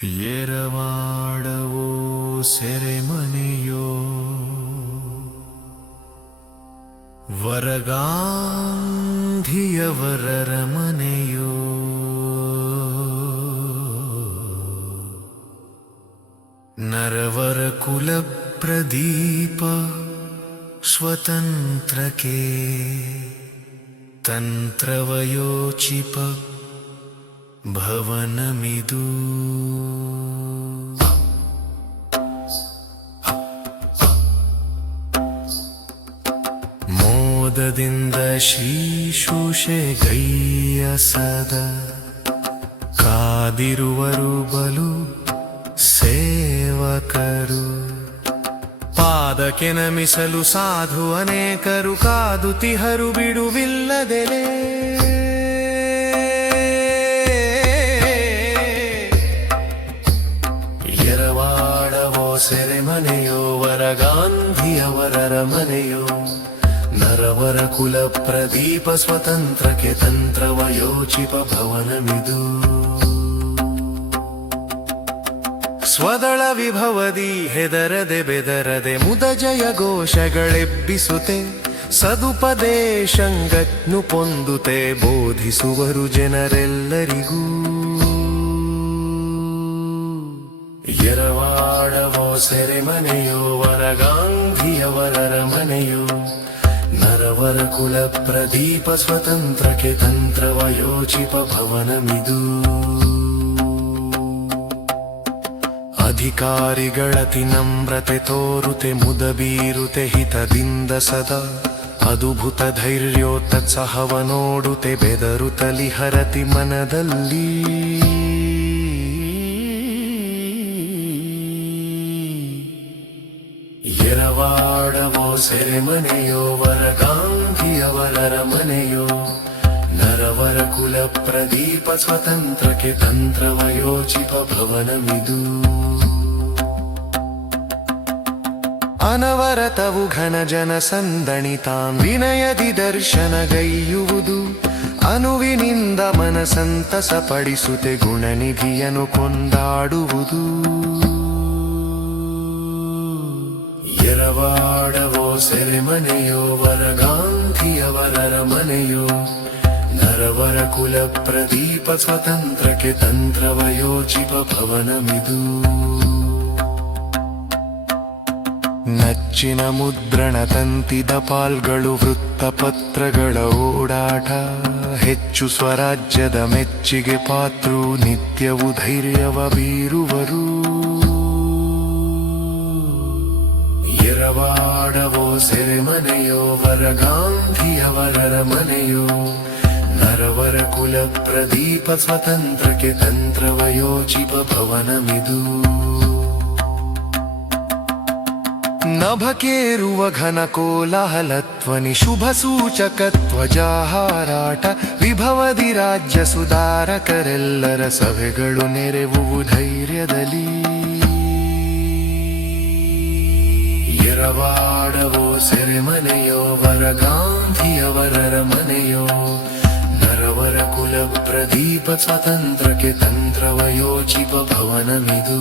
ಎರವಾಡವೋ ಸೆರೆಮನೆಯೋ ವರಗಾಂಧಿಯವರರ ಮನೆಯೋ ನರವರ ಕುಲ ಪ್ರದೀಪ ಸ್ವತಂತ್ರಕ್ಕೆ ತಂತ್ರವಯೋಚಿಪ ಭವನಮಿದು ಮೋದದಿಂದ ಶೀಶುಷೆಗೈಯ ಸದ ಕಾದಿರುವರು ಬಲು ಸೇವಕರು ಪಾದಕ್ಕೆ ನಮಿಸಲು ಸಾಧು ಅನೇಕರು ಕಾದುತಿಹರು ಬಿಡುವಿಲ್ಲದೆಲೆ ಎರವಾಡವೋ ಸೆರೆಮನೆಯೋ ವರಗಾಂಧಿಯವರರ ಮನೆಯೋ ನರವರ ಕುಲ ಪ್ರದೀಪ ಸ್ವತಂತ್ರಕ್ಕೆ ತಂತ್ರವಯೋಚಿಪ ಭವನಮಿದು ಸ್ವದಳ ವಿಭವದಿ ಹೆದರದೆ ಬೆದರದೆ ಮುದ ಜಯ ಘೋಷಗಳೆಬ್ಬಿಸುತ್ತೆ ಸದುಪದೇಶಂಗಜ್ಞು ಪೊಂದುತೆ ಬೋಧಿಸುವರು ಜನರೆಲ್ಲರಿಗೂ ಎರವಾಡವೋ ಸೆರೆಮನೆಯೋ ವರಗಾಂಧಿಯವರರ ಮನೆಯೋ ನರವರ ಕುಲ ಪ್ರದೀಪ ಸ್ವತಂತ್ರಕ್ಕೆ ತಂತ್ರವಯೋಚಿಪ ಭವನಮಿದು ಅಧಿಕಾರಿಗಳತಿ ನಮ್ರತೆ ತೋರುತೆ ಮುದ ಬೀರುತೆ ಹಿತದಿಂದ ಸದಾ ಅದ್ಭುತ ಧೈರ್ಯೋತ್ಸಾಹವ ನೋಡುತೆ ಬೆದರುತ್ತಲಿ ಹರತಿ ಮನದಲ್ಲಿ ಎರವಾಡವೋ ಸೆರೆಮನೆಯೋ ವರಗಾಂಧಿಯವರರ ಮನೆಯೋ ನರವರ ಕುಲ ಪ್ರದೀಪ ಸ್ವತಂತ್ರಕ್ಕೆ ತಂತ್ರವಯೋಚಿಪ ಭವನಮಿದು ಅನವರತವು ಘನ ಜನ ಸಂದಣಿತಾಂ ವಿನಯದಿ ದರ್ಶನಗೈಯುವುದು ಅನುವಿನಿಂದ ಮನಸಂತಸ ಪಡಿಸುತ್ತೆ ಗುಣನಿಧಿಯನು ಕೊಂಡಾಡುವುದು ಎರವಾಡವೋ ಸೆರೆಮನೆಯೋ ವರಗಾಂಧಿಯವರರ ಮನೆಯೋ ನರವರ ಕುಲ ಪ್ರದೀಪ ಸ್ವತಂತ್ರಕ್ಕೆ ತಂತ್ರವಯೋಚಿಪ ಭವನಮಿದು ನಚ್ಚಿನ ಮುದ್ರಣ ತಂತಿದ ಪಾಲ್ಗಳು ವೃತ್ತಪತ್ರಗಳ ಓಡಾಟ ಹೆಚ್ಚು ಸ್ವರಾಜ್ಯದ ಮೆಚ್ಚಿಗೆ ಪಾತ್ರು ನಿತ್ಯವೂ ಧೈರ್ಯವ ಬೀರುವರು ಎರವಾಡವೋ ಸೆರೆಮನೆಯೋ ವರಗಾಂಧಿಯವರರ ಮನೆಯೋ ನರವರ ಕುಲ ಪ್ರದೀಪ ಸ್ವತಂತ್ರಕ್ಕೆ ತಂತ್ರವಯೋಚಿಪ ಭವನಮಿದು ನಭಕೇರುವ ಘನ ಕೋಲಾಹಲತ್ವನಿ ಶುಭ ಸೂಚಕತ್ವಜ ಹಾರಾಟ ವಿಭವದಿ ರಾಜ್ಯ ಸುಧಾರಕರೆಲ್ಲರ ಸಭೆಗಳು ನೆರೆವುವು ಧೈರ್ಯದಲ್ಲಿ ಎರವಾಡವೋ ಸೆರೆಮನೆಯೋ ವರಗಾಂಧಿಯವರರ ಮನೆಯೋ ನರವರ ಕುಲ ಪ್ರದೀಪ ಸ್ವತಂತ್ರಕ್ಕೆ ತಂತ್ರವಯೋಚಿಪ ಭವನಮಿದು